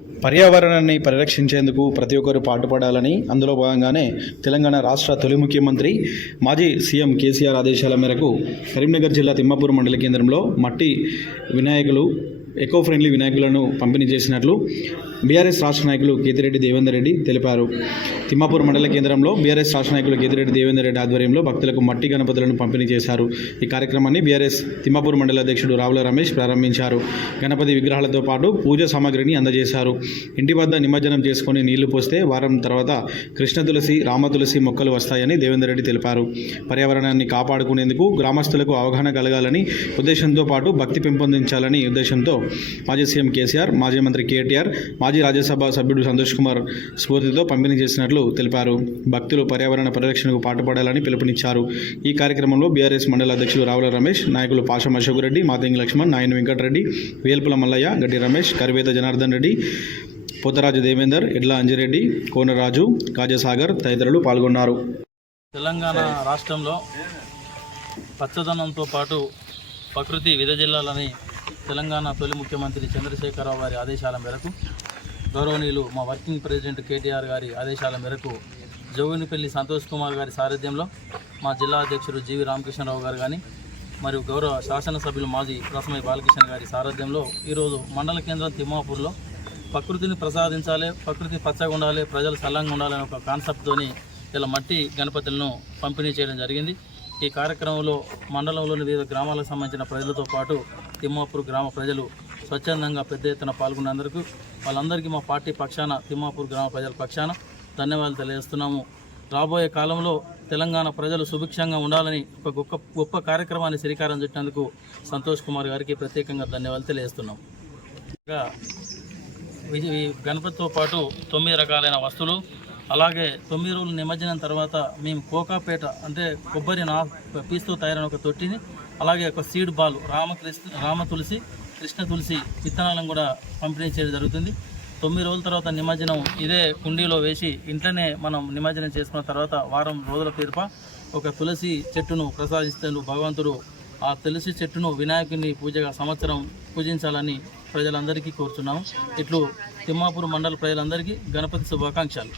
పర్యావరణాన్ని పరిరక్షించేందుకు ప్రతి ఒక్కరు పాటుపడాలని అందులో భాగంగానే తెలంగాణ రాష్ట్ర తొలి ముఖ్యమంత్రి మాజీ సీఎం కేసీఆర్ ఆదేశాల మేరకు కరీంనగర్ జిల్లా తిమ్మాపూర్ మండల కేంద్రంలో మట్టి వినాయకులు ఎకో ఫ్రెండ్లీ వినాయకులను పంపిణీ చేసినట్లు బీఆర్ఎస్ రాష్ట్ర నాయకులు కేతిరెడ్డి దేవేందర్ రెడ్డి తెలిపారు. తిమ్మాపూర్ మండల కేంద్రంలో బీఆర్ఎస్ రాష్ట్ర నాయకులు కేతిరెడ్డి దేవేందర్ రెడ్డి ఆధ్వర్యంలో భక్తులకు మట్టి గణపతులను పంపిణీ చేశారు. ఈ కార్యక్రమాన్ని బీఆర్ఎస్ తిమ్మాపూర్ మండల అధ్యక్షుడు రావుల రమేష్ ప్రారంభించారు. గణపతి విగ్రహాలతో పాటు పూజ సామాగ్రిని అందజేశారు. ఇంటి వద్ద నిమజ్జనం చేసుకుని నీళ్ళు పోస్తే వారం తర్వాత కృష్ణ తులసి రామ తులసి మొక్కలు వస్తాయని దేవేందర్ రెడ్డి తెలిపారు. పర్యావరణాన్ని కాపాడుకునేందుకు గ్రామస్తులకు అవగాహన కలగాలని ఉద్దేశంతో పాటు భక్తి పెంపొందించాలని ఉద్దేశంతో మాజీ సీఎం కేసీఆర్ మాజీ మంత్రి కేటీఆర్ మాజీ రాజ్యసభ సభ్యుడు సంతోష్ కుమార్ స్ఫూర్తితో పంపిణీ చేసినట్లు తెలిపారు. భక్తులు పర్యావరణ పరిరక్షణకు పాటుపడాలని పిలుపునిచ్చారు. ఈ కార్యక్రమంలో బీఆర్ఎస్ మండల అధ్యక్షులు రావుల రమేష్ నాయకులు పాషం అశోక్ రెడ్డి మాతంగి లక్ష్మణ్ నాయన వెంకటరెడ్డి వేల్పుల మల్లయ్య గడ్డి రమేష్ కరివేద జనార్దన్ రెడ్డి పోతరాజు దేవేందర్ ఎడ్ల అంజిరెడ్డి కోనరాజు కాజసాగర్ తదితరులు పాల్గొన్నారు. తెలంగాణ రాష్ట్రంలో పచ్చదనంతో పాటు ప్రకృతి విదజిల్లాలని తెలంగాణ తొలి ముఖ్యమంత్రి చంద్రశేఖరరావు గారి ఆదేశాల మేరకు గౌరవనీయులు మా వర్కింగ్ ప్రెసిడెంట్ కేటీఆర్ గారి ఆదేశాల మేరకు జోగినిపల్లి సంతోష్ కుమార్ గారి సారథ్యంలో మా జిల్లా అధ్యక్షుడు జీవి రామకృష్ణరావు గారు కానీ మరియు గౌరవ శాసనసభ్యులు మాజీ రసమయ్య బాలకృష్ణ గారి సారథ్యంలో ఈరోజు మండల కేంద్రం తిమ్మాపూర్లో ప్రకృతిని ప్రసాదించాలి ప్రకృతి పచ్చగా ఉండాలి ప్రజలు చల్లంగా ఉండాలనే ఒక కాన్సెప్ట్తోని ఇలా మట్టి గణపతులను పంపిణీ చేయడం జరిగింది. ఈ కార్యక్రమంలో మండలంలోని వివిధ గ్రామాలకు సంబంధించిన ప్రజలతో పాటు తిమ్మాపూర్ గ్రామ ప్రజలు స్వచ్ఛందంగా పెద్ద ఎత్తున పాల్గొన్నందుకు వాళ్ళందరికీ మా పార్టీ పక్షాన తిమ్మాపూర్ గ్రామ ప్రజల పక్షాన ధన్యవాదాలు తెలియజేస్తున్నాము. రాబోయే కాలంలో తెలంగాణ ప్రజలు సుభిక్షంగా ఉండాలని ఒక గొప్ప గొప్ప కార్యక్రమాన్ని శ్రీకారం చుట్టినందుకు సంతోష్ కుమార్ గారికి ప్రత్యేకంగా ధన్యవాదాలు తెలియజేస్తున్నాం. ఇంకా గణపతితో పాటు తొమ్మిది రకాలైన వస్తువులు అలాగే తొమ్మిది రోజులు నిమజ్జనం తర్వాత మేము కోకాపేట అంటే కొబ్బరి నా పీస్తో తయారైన ఒక తొట్టిని అలాగే ఒక సీడ్ బాల్ రామకృష్ణ రామ తులసి కృష్ణ తులసి విత్తనాలను కూడా పంపిణీ చేయడం జరుగుతుంది. తొమ్మిది రోజుల తర్వాత నిమజ్జనం ఇదే కుండీలో వేసి ఇంట్లోనే మనం నిమజ్జనం చేసుకున్న తర్వాత వారం రోజుల తీర్ప ఒక తులసి చెట్టును ప్రసాదిస్తాడు భగవంతుడు ఆ తులసి చెట్టును వినాయకుని పూజగా సంవత్సరం పూజించాలని ప్రజలందరికీ కోరుతున్నాము ఇట్లు తిమ్మాపూర్ మండల ప్రజలందరికీ గణపతి శుభాకాంక్షలు.